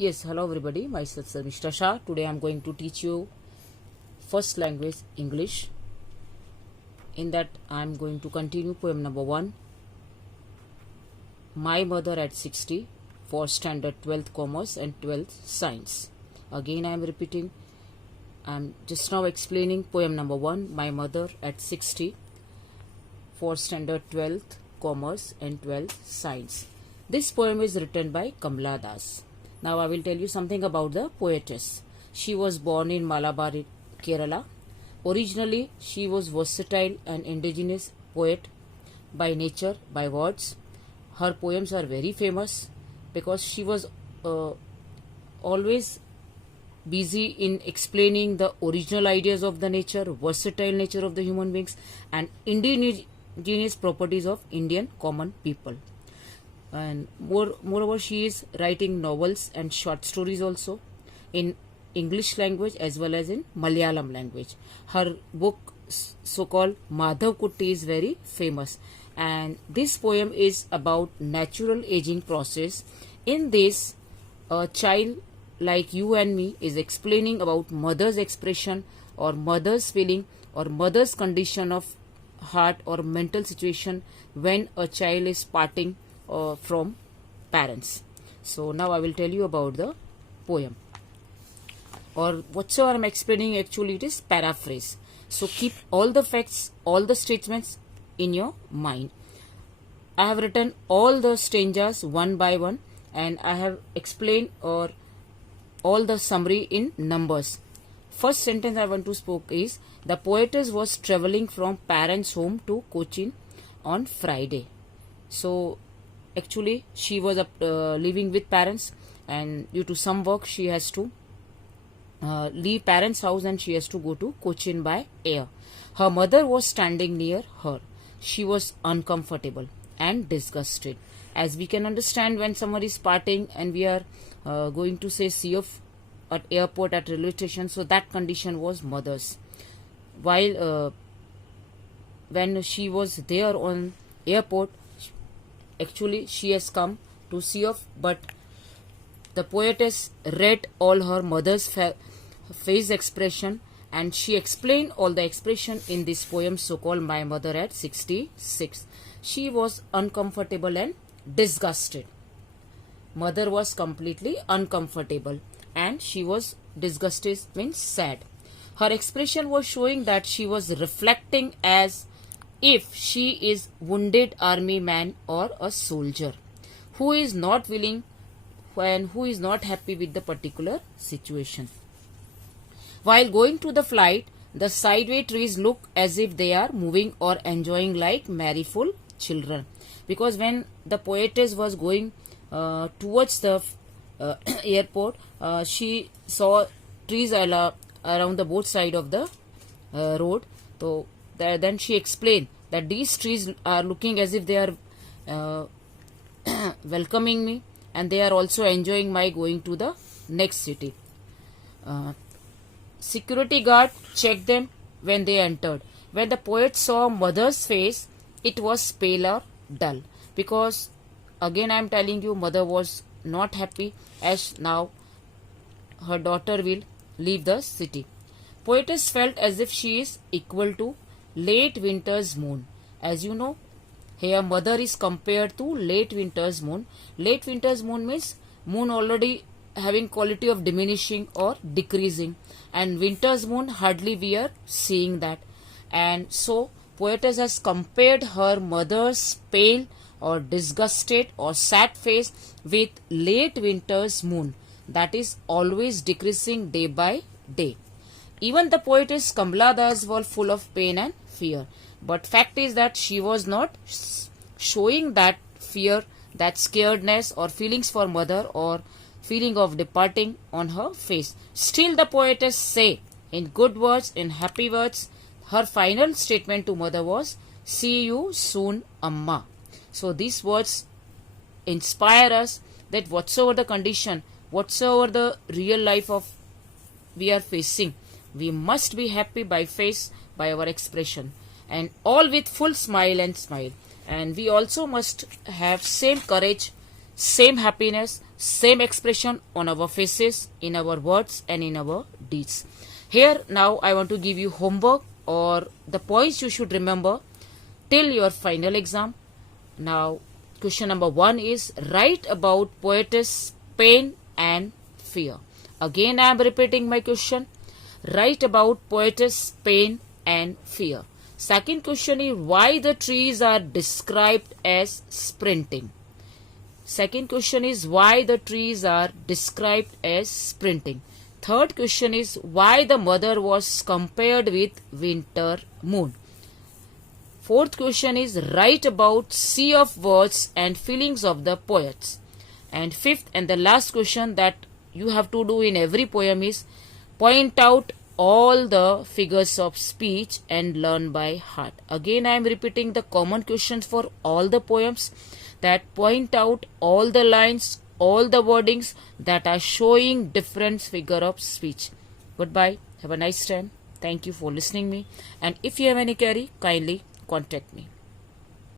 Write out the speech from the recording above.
Yes, hello everybody. Myself Mr. Shah. Today I am going to teach you first language English. In that I am going to continue poem number 1, My Mother at 60 for standard 12th commerce and 12th science. Again I am repeating. I am just now explaining poem number 1, My Mother at 60 for standard 12th commerce and 12th science. This poem is written by Kamala Das. Now I will tell you something about the poetess. She was born in Malabar, Kerala. Originally, she was versatile and indigenous poet by nature, by words. Her poems are very famous because she was always busy in explaining the original ideas of the nature, versatile nature of the human beings, and indigenous properties of Indian common people. And moreover, she is writing novels and short stories also in English language as well as in Malayalam language. Her book, so-called Madhav Kutti, is very famous, and this poem is about natural aging process. In this, a child like you and me is explaining about mother's expression or mother's feeling or mother's condition of heart or mental situation when a child is parting from parents. So now I will tell you about the poem, or whatsoever I am explaining, actually it is paraphrase. So keep all the facts, all the statements in your mind. I have written all the stanzas one by one, and I have explained or all the summary in numbers. First sentence I want to speak is, the poetess was traveling from parents' home to Cochin on Friday. So actually she was living with parents, and due to some work she has to leave parents' house and she has to go to Cochin by air. Her mother was standing near her. She was uncomfortable and disgusted. As we can understand, when someone is parting and we are going to say see off at airport, at railway station, so that condition was mother's. While when she was there on airport, actually she has come to see off, but the poetess read all her mother's face expression, and she explained all the expression in this poem, so-called My Mother at 66. She was uncomfortable and disgusted. Mother was completely uncomfortable and she was disgusted, means sad. Her expression was showing that she was reflecting as if she is wounded army man or a soldier who is not willing and who is not happy with the particular situation. While going to the flight, the sideway trees look as if they are moving or enjoying like merryful children. Because when the poetess was going towards the airport, she saw trees around the both side of the road. So then she explained that these trees are looking as if they are welcoming me, and they are also enjoying my going to the next city. Security guard checked them when they entered. When the poet saw mother's face, it was pale or dull, because again I am telling you, mother was not happy as now her daughter will leave the city. Poetess felt as if she is equal to late winter's moon. As you know, here mother is compared to late winter's moon. Late winter's moon means moon already having quality of diminishing or decreasing, and winter's moon hardly we are seeing that. And so poetess has compared her mother's pale or disgusted or sad face with late winter's moon, that is always decreasing day by day. Even the poetess Kamala Das was full of pain and fear, but fact is that she was not showing that fear, that scaredness or feelings for mother or feeling of departing on her face. Still the poetess say in good words, in happy words, her final statement to mother was, see you soon, Amma. So these words inspire us that whatsoever the condition, whatsoever the real life of we are facing, we must be happy by face, by our expression, and all with full smile and smile. And we also must have same courage, same happiness, same expression on our faces, in our words and in our deeds. Here now I want to give you homework or the points you should remember till your final exam. Now question number 1 is write about poetess pain and fear. Again I am repeating my question. Write about poetess pain and fear. Second question is why the trees are described as sprinting. Second question is why the trees are described as sprinting. Third question is why the mother was compared with winter moon. Fourth question is write about sea of words and feelings of the poets. And fifth and the last question that you have to do in every poem is point out all the figures of speech and learn by heart. Again I am repeating the common questions for all the poems, that point out all the lines, all the wordings that are showing different figure of speech. Goodbye. Have a nice time. Thank you for listening me. And if you have any query, kindly contact me.